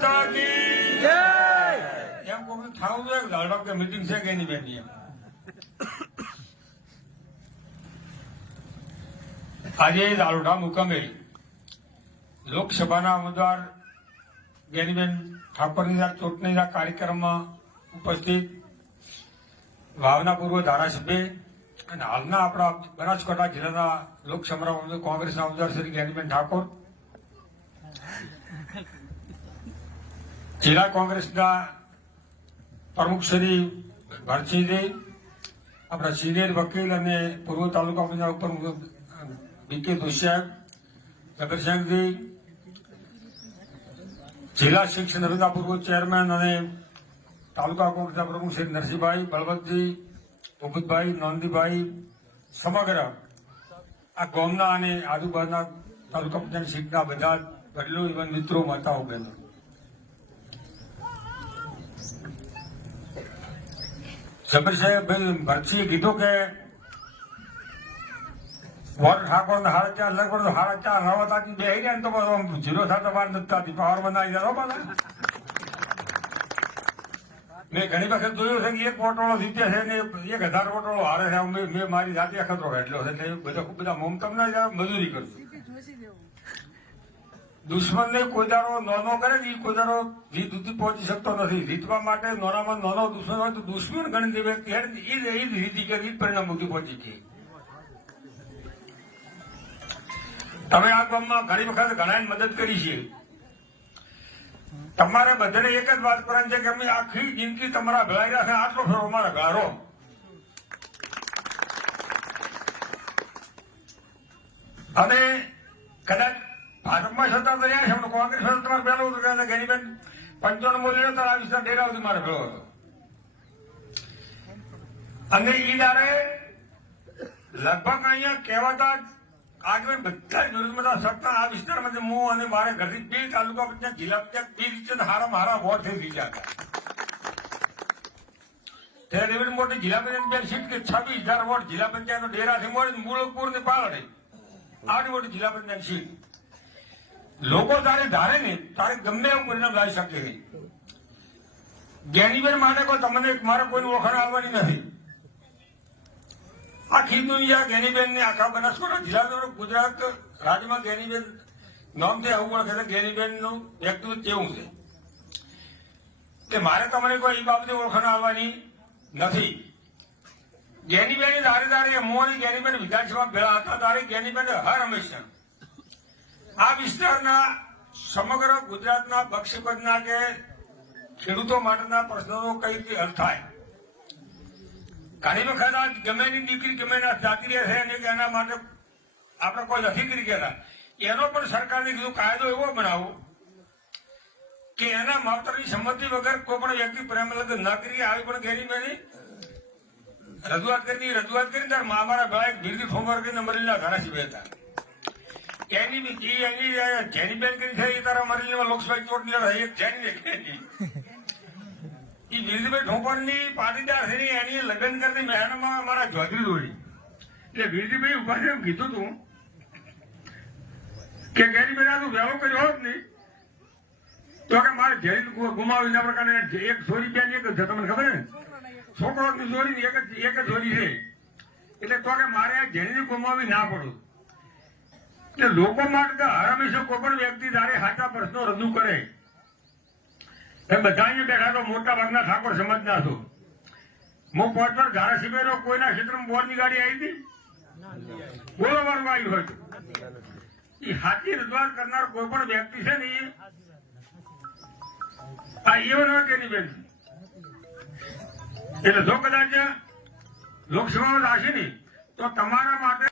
માતા કી જય. એમ કોઈ થવું જોઈએ ધારો કે મીટિંગ છે કે એની બેની એમ. આજે દારૂઢા મુકામે લોકસભાના ઉમેદવાર ગેનીબેન ઠાકોરના ચૂંટણીના કાર્યક્રમમાં ઉપસ્થિત વાવના પૂર્વ ધારાસભ્ય અને હાલના આપણા બનાસકાંઠા જિલ્લાના લોકસભાના કોંગ્રેસના ઉમેદવાર શ્રી ગેનીબેન ઠાકોર, જિલ્લા કોંગ્રેસના પ્રમુખ શ્રી ભરતસિંહજી, આપણા સિનિયર વકીલ અને પૂર્વ તાલુકા પંચાયત પ્રમુખ બીકે દોશિયા, જબરસિંહજી, જિલ્લા શિક્ષણ સમિતિના પૂર્વ ચેરમેન અને તાલુકા કોંગ્રેસના પ્રમુખ શ્રી નરસિંહભાઈ, બળવંતજી, ભૂપતભાઈ, નોંદીભાઈ, સમગ્ર આ ગામના અને આજુબાજુના તાલુકા પંચાયત સીટના બધા વડીલો, ઇવન મિત્રો, માતાઓ, બહેનો, જબરસિંહભાઈ ભરતસિંહે કીધું કે વોર ઠાકોર ને 4.5 લગભગ 4.5 નવતાથી બે ગયા ને તો જીરો સાથે વાર નથી પાવર બનાવી જાય પાછા. મેં ઘણી વખત જોયું છે કે એક વોટોળો જીતે છે ને 1000 વોટોળો હારે છે. મેં મારી જાતે અખતરો એટલો છે એટલે બધા મોમતમ ના મજૂરી કરશું. દુશ્મન ને કોઈ દાડો નોનો કરે ને એ કોઈ દાડો જીત સુધી પહોંચી શકતો નથી. જીતવા માટે નોનામાં નોનો દુશ્મન હોય તો દુશ્મન ગણી દે વ્યક્તિ એ જ રીતિ કે એ જ પરિણામ સુધી પહોંચી ગઈ. તમે આ ગામમાં ઘણી વખત ઘણા મદદ કરી છે. તમારે બધાને એક જ વાત કરવાની છે કે અમે આખી જિંદગી તમારા ભેળાઈ રહ્યા છે, આટલો ફેરો અમારા ગારો. અને કદાચ ભાજપમાં સત્તા તો રહ્યા છે, કોંગ્રેસ તમારે પહેલો હતો ગેનીબેન 95 બોલી તો આ વિસ્તાર ડેરા સુધી મારે ભેળો હતો. અને એ દાડે લગભગ અહીંયા કહેવાતા આગળ બધા વિરોધમાં સત્તા આ વિસ્તારમાં હું અને મારે ઘરથી 2 તાલુકા પંચાયત, જિલ્લા પંચાયત 2 રીતે હારા વોટ થઈ ગયા હતા. ત્યારે એવી મોટી જિલ્લા પંચાયત સીટ કે 26,000 વોટ જિલ્લા પંચાયત ડેરાથી મળી મૂળપુર ને પાલડે આટલી મોટી જિલ્લા પંચાયત સીટ. લોકો તારે ધારે ને તારે ગમે એવું પરિણામ લાવી શકે નહીં. ગેનીબેન માટે કોઈ તમને મારે કોઈનું ઓળખાણ આવવાની નથી. આખી દુનિયા ગેનીબેન ને આખા બનાસકાંઠા જિલ્લા ગુજરાત રાજ્યમાં ગેનીબેન નામથી આવું ઓળખે છે. ગેનીબેન નું વ્યક્તિત્વ કેવું છે કે મારે તમને કોઈ એ બાબતે ઓળખાણ આવવાની નથી. ગેનીબેન દારે મોરી ગેનીબેન વિધાનસભા ભેળા હતા ત્યારે ગેનીબેન હર હંમેશા આ વિસ્તારના સમગ્ર ગુજરાતના બક્ષપદના કે ખેડૂતો માટેના પ્રશ્નોનો કઈ રીતે હલ થાય. ઘણી વખત આ ગમે ની દીકરી ગમે જાતી રહે છે અને એના માટે આપણે કોઈ નથી કરી ગયા. એનો પણ સરકારને કીધું કાયદો એવો બનાવો કે એના માવતરની સંમતિ વગર કોઈ પણ વ્યક્તિ પ્રેમ લગ્ન ન કરી. આવી પણ ગેનીબેન રજૂઆત કરી ત્યારે મારા ભાઈ ભીરદી ઠોમર કરીને મરેલા ધારાસભ્ય હતા. એની ગેનીબેન કરી છે એ તારા મરેલીમાં લોકસભા ચૂંટણી એક જેની એ ભીરદીભાઈ ઠોપરની પાટીદાર છે એની લગ્ન કરતી મહેણામાં અમારા જોધરી દોડી. એટલે ભીરદીભાઈ ઉભા છે એમ કીધું તું કે ગેનીબેન આ તું વહેલો કર્યો હોત નહીં તો કે મારે જેરી ગુમાવી ના પ્રકારે એક છોરી બેન એક જ છે. તમને ખબર ને છોકરોની છોરી એક જ છોરી છે એટલે તો કે મારે આ જેરી ગુમાવી ના પડું. એટલે લોકો માટે હંમેશા કોઈ પણ વ્યક્તિ તારે સાચા પ્રશ્નો રજૂ કરે. બધા અહીંયા બેઠા તો મોટા ભાગના ઠાકોર સમાજના છો. હું 5 વર્ષ ધારાસભ્ય કોઈના ક્ષેત્રમાં બોરની ગાડી આવી હતી બોલો વાળું આવ્યું હોય એ સાચી રજૂઆત કરનાર કોઈ પણ વ્યક્તિ છે ને આ એવું ન ગેનીબેન. એટલે જો કદાચ લોકસભામાં આવશે ને તો તમારા માટે